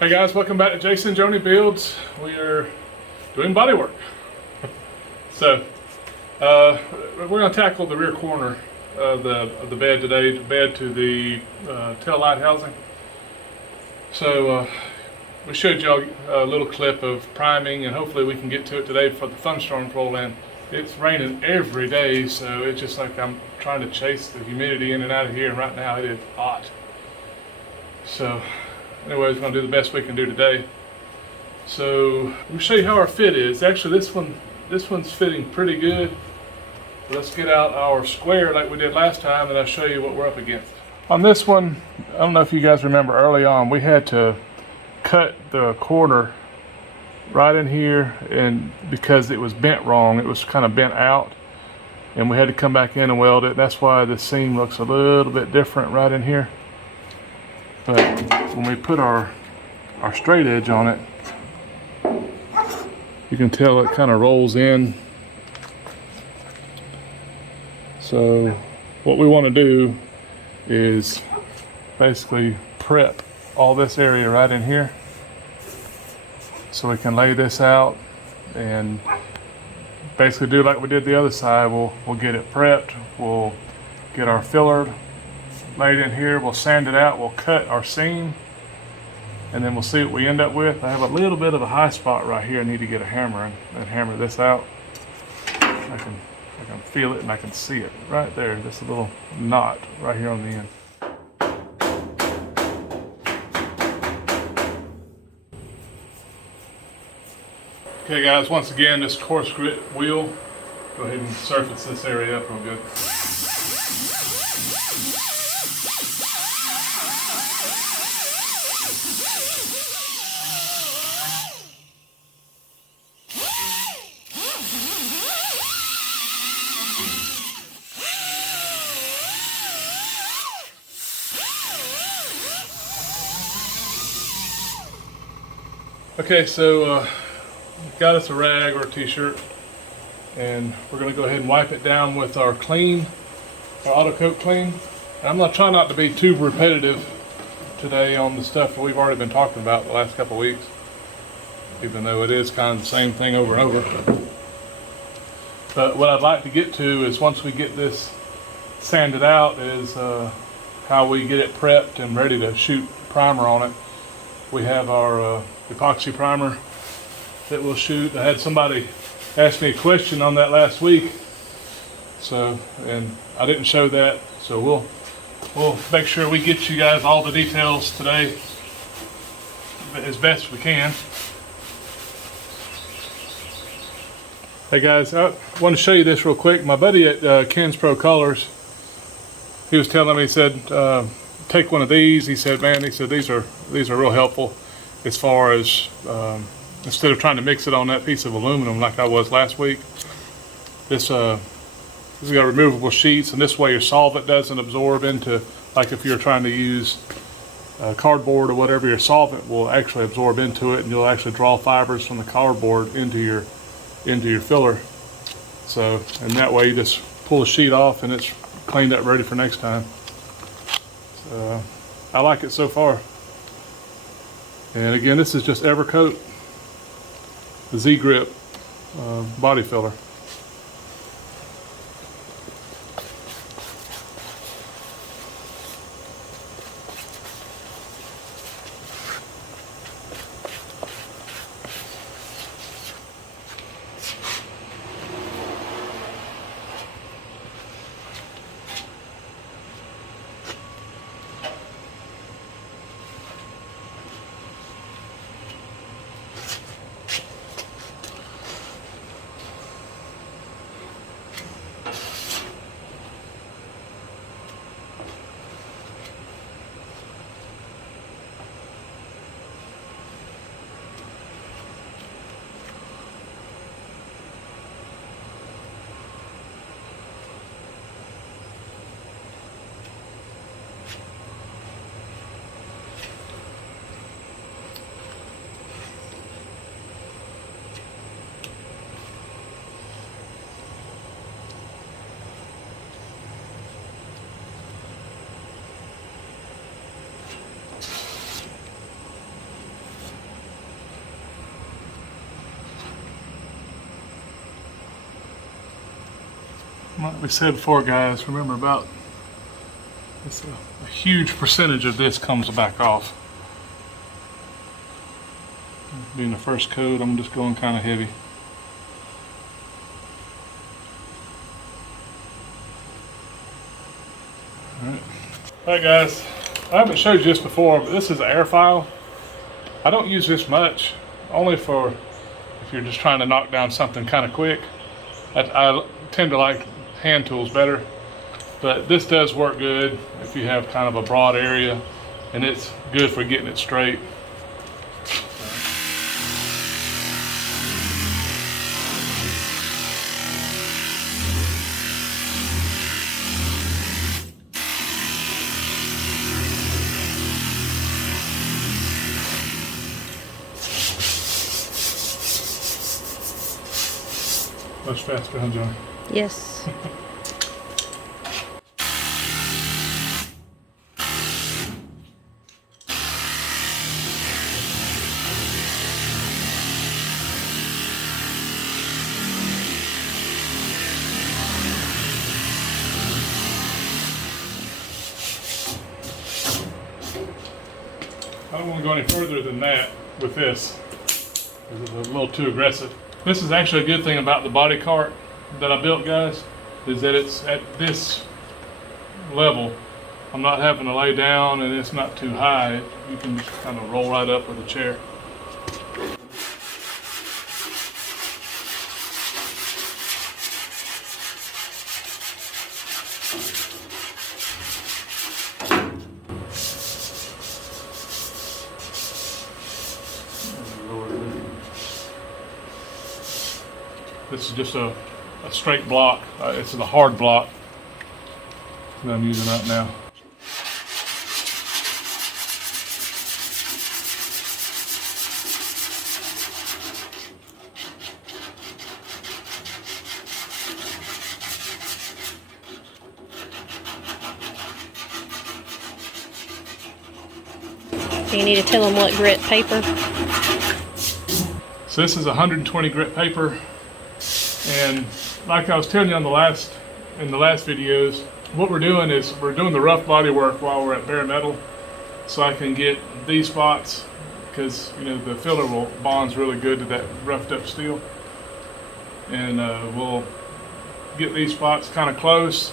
Hey guys, welcome back to Jason Joni Builds. We are doing body work. So we're going to tackle the rear corner of the bed today, the bed to the tail light housing. So we showed y'all a little clip of priming, and hopefully we can get to it today before the thunderstorms roll in. It's raining every day, so it's just like I'm trying to chase the humidity in and out of here, and right now it is hot. So anyways, we're going to do the best we can do today. So we'll show you how our fit is. Actually, this one's fitting pretty good. Let's get out our square like we did last time, and I'll show you what we're up against. On this one, I don't know if you guys remember early on, we had to cut the corner right in here, and because it was bent wrong, it was kind of bent out, and we had to come back in and weld it. That's why the seam looks a little bit different right in here. But when we put our straight edge on it, you can tell it kind of rolls in. So what we want to do is basically prep all this area right in here so we can lay this out and basically do like we did the other side. We'll get it prepped, we'll get our filler laid in here, we'll sand it out, we'll cut our seam, and then we'll see what we end up with. I have a little bit of a high spot right here. I need to get a hammer and hammer this out. I can feel it and I can see it right there. Just a little knot right here on the end. Okay guys, once again, this coarse grit wheel, go ahead and surface this area up real good. Okay, so got us a rag or a t-shirt, and we're going to go ahead and wipe it down with our clean, our auto coat clean. And I'm going to try not to be too repetitive today on the stuff that we've already been talking about the last couple of weeks, even though it is kind of the same thing over and over. But what I'd like to get to is, once we get this sanded out, is how we get it prepped and ready to shoot primer on it. We have our epoxy primer that we'll shoot. I had somebody ask me a question on that last week, and I didn't show that, so we'll make sure we get you guys all the details today as best we can. Hey guys, I want to show you this real quick. My buddy at Ken's Pro Colors, he was telling me, he said, take one of these. He said, man, these are real helpful as far as instead of trying to mix it on that piece of aluminum like I was last week. This has got removable sheets, and this way your solvent doesn't absorb into, like if you're trying to use cardboard or whatever, your solvent will actually absorb into it, and you'll actually draw fibers from the cardboard into your filler. So, and that way you just pull the sheet off and it's cleaned up, ready for next time. So I like it so far. And again, this is just Evercoat, the Z-Grip body filler. Like we said before, guys, remember about this, a huge percentage of this comes back off. Being the first coat, I'm just going kind of heavy. Alright guys, I haven't showed you this before, but this is an air file. I don't use this much, only for if you're just trying to knock down something kind of quick. I tend to like hand tools better, but this does work good if you have kind of a broad area, and it's good for getting it straight. Much faster, huh, Johnny? Yes. I don't want to go any further than that with this. This is a little too aggressive. This is actually a good thing about the body cart that I built, guys, is that it's at this level. I'm not having to lay down, and it's not too high. You can just kind of roll right up with a chair. This is just a straight block. It's a hard block that I'm using up now. Do you need to tell them what grit paper? So this is 120 grit paper. And like I was telling you in the last videos, what we're doing is we're doing the rough body work while we're at bare metal, so I can get these spots, because you know the filler bonds really good to that roughed up steel, and we'll get these spots kind of close.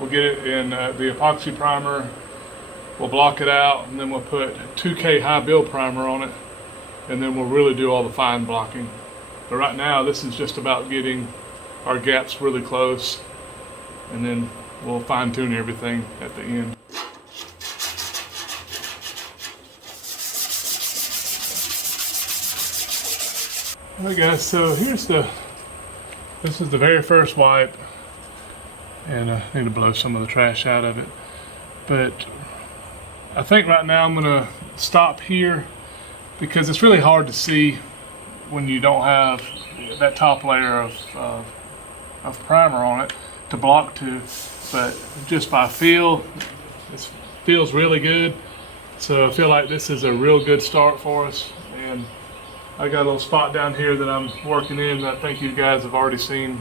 We'll get it in the epoxy primer. We'll block it out, and then we'll put 2K high build primer on it, and then we'll really do all the fine blocking. But right now, this is just about getting our gaps really close, and then we'll fine tune everything at the end. Alright guys, so this is the very first wipe, and I need to blow some of the trash out of it. But I think right now I'm gonna stop here, because it's really hard to see when you don't have that top layer of primer on it to block to, but just by feel, it feels really good. So I feel like this is a real good start for us, and I got a little spot down here that I'm working in that I think you guys have already seen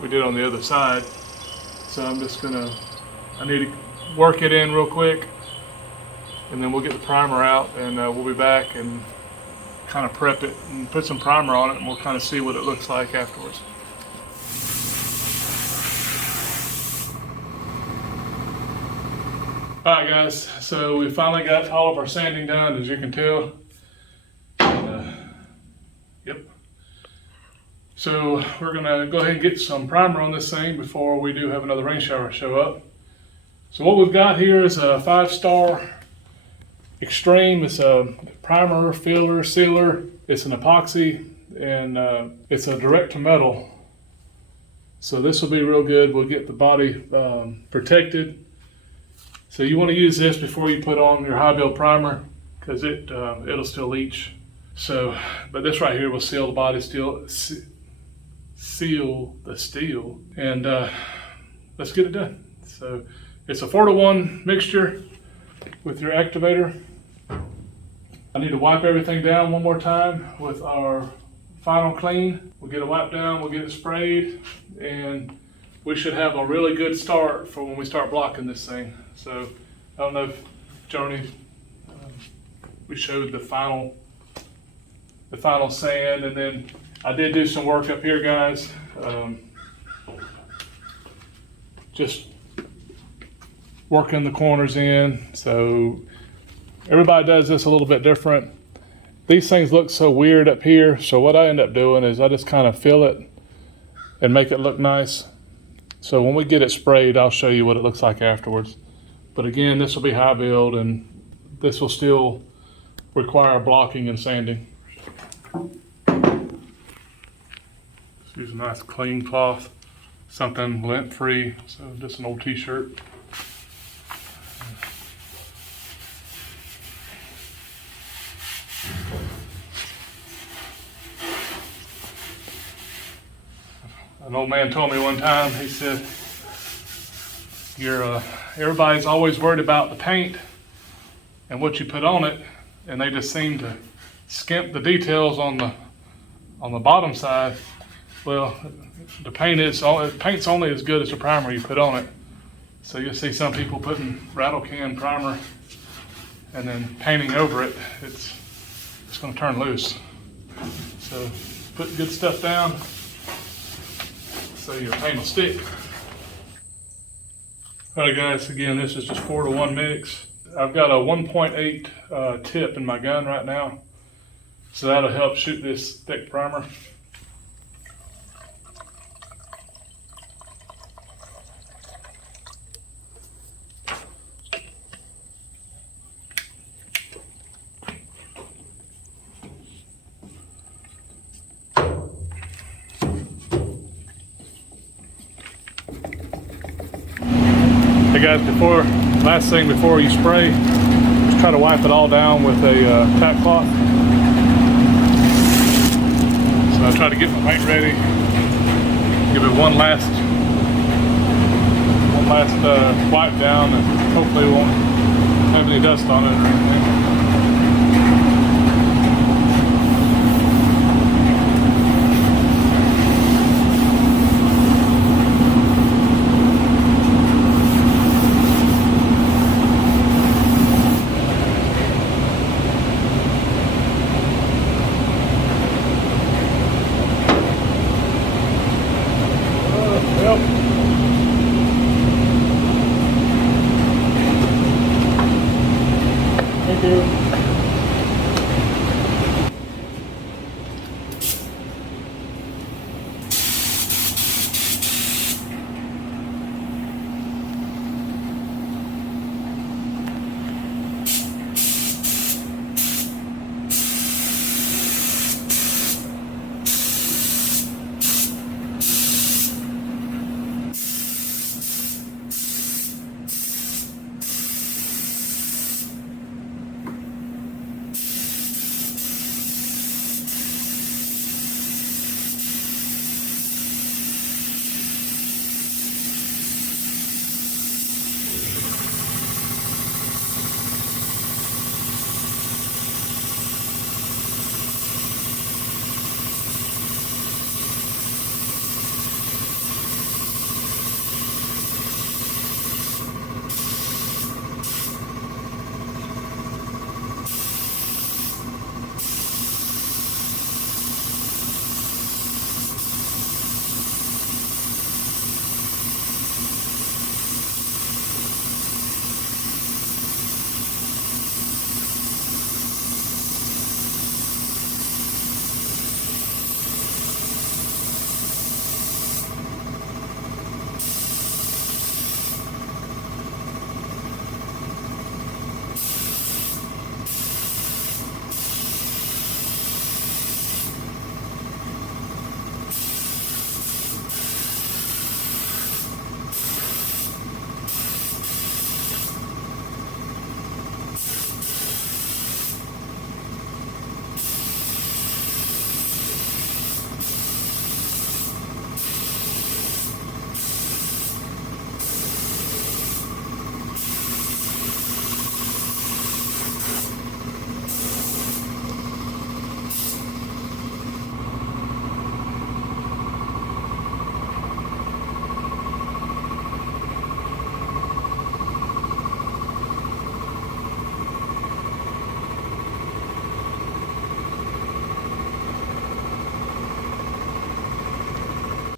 we did on the other side. So I need to work it in real quick, and then we'll get the primer out, and we'll be back and kind of prep it and put some primer on it, and we'll kind of see what it looks like afterwards. Alright guys, so we finally got all of our sanding done, as you can tell. Yep. So we're gonna go ahead and get some primer on this thing before we do have another rain shower show up. So what we've got here is a 5-star Extreme. It's a primer, filler, sealer. It's an epoxy, and it's a direct to metal. So this will be real good. We'll get the body protected. So you want to use this before you put on your high build primer, because it'll still leach. So, but this right here will seal the body, seal the steel, and let's get it done. So it's a 4-to-1 mixture with your activator. I need to wipe everything down one more time with our final clean. We'll get it wiped down, we'll get it sprayed, and we should have a really good start for when we start blocking this thing. So I don't know if Joni, we showed the final sand, and then I did do some work up here, guys. Just working the corners in. So everybody does this a little bit different. These things look so weird up here, so what I end up doing is I just kind of fill it and make it look nice. So when we get it sprayed, I'll show you what it looks like afterwards. But again, this will be high build, and this will still require blocking and sanding. Just use a nice clean cloth, something lint free, so just an old t-shirt. An old man told me one time, he said, everybody's always worried about the paint and what you put on it, and they just seem to skimp the details on the bottom side. Well, the paint's only as good as the primer you put on it. So you'll see some people putting rattle can primer and then painting over it. It's going to turn loose. So put good stuff down so your paint will stick. All right, guys, again, this is just 4-to-1 mix. I've got a 1.8 tip in my gun right now, so that'll help shoot this thick primer. Hey guys, last thing before you spray, just try to wipe it all down with a tack cloth. So I try to get my paint ready, give it one last wipe down, and hopefully it won't have any dust on it or anything. Thank you.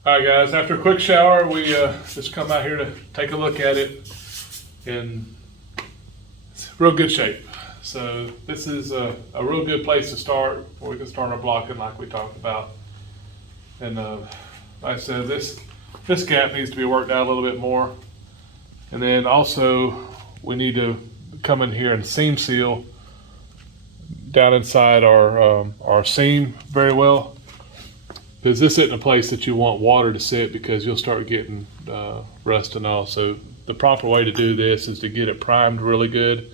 All right, guys, after a quick shower, we just come out here to take a look at it, and it's real good shape. So this is a real good place to start, where we can start our blocking like we talked about. And like I said, this gap needs to be worked out a little bit more. And then also we need to come in here and seam seal down inside our seam very well, because this isn't a place that you want water to sit, because you'll start getting rust and all. So the proper way to do this is to get it primed really good.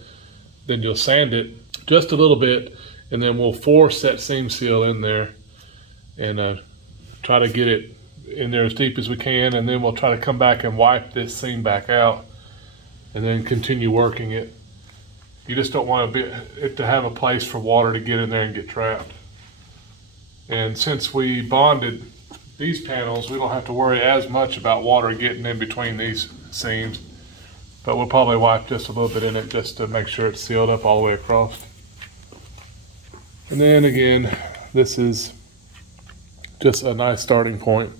Then you'll sand it just a little bit, and then we'll force that seam seal in there and try to get it in there as deep as we can. And then we'll try to come back and wipe this seam back out and then continue working it. You just don't want it to have a place for water to get in there and get trapped. And since we bonded these panels, we don't have to worry as much about water getting in between these seams, but we'll probably wipe just a little bit in it just to make sure it's sealed up all the way across. And then again, this is just a nice starting point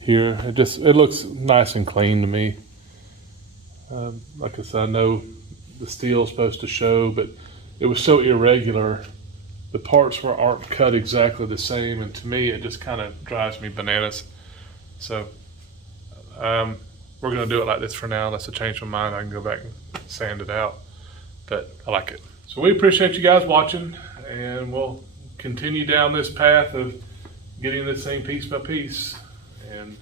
here. It looks nice and clean to me. Like I said, I know the steel's supposed to show, but it was so irregular. The parts aren't cut exactly the same, and to me it just kind of drives me bananas. So we're gonna do it like this for now. Unless I change my mind, I can go back and sand it out, but I like it. So we appreciate you guys watching, and we'll continue down this path of getting this thing piece by piece and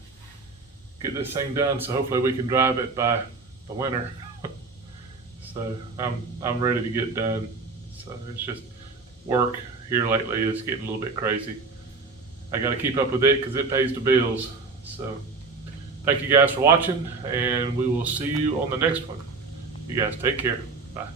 get this thing done, so hopefully we can drive it by the winter. So I'm ready to get done. So it's just work here lately is getting a little bit crazy. I got to keep up with it because it pays the bills. So thank you guys for watching, and we will see you on the next one. You guys take care. Bye.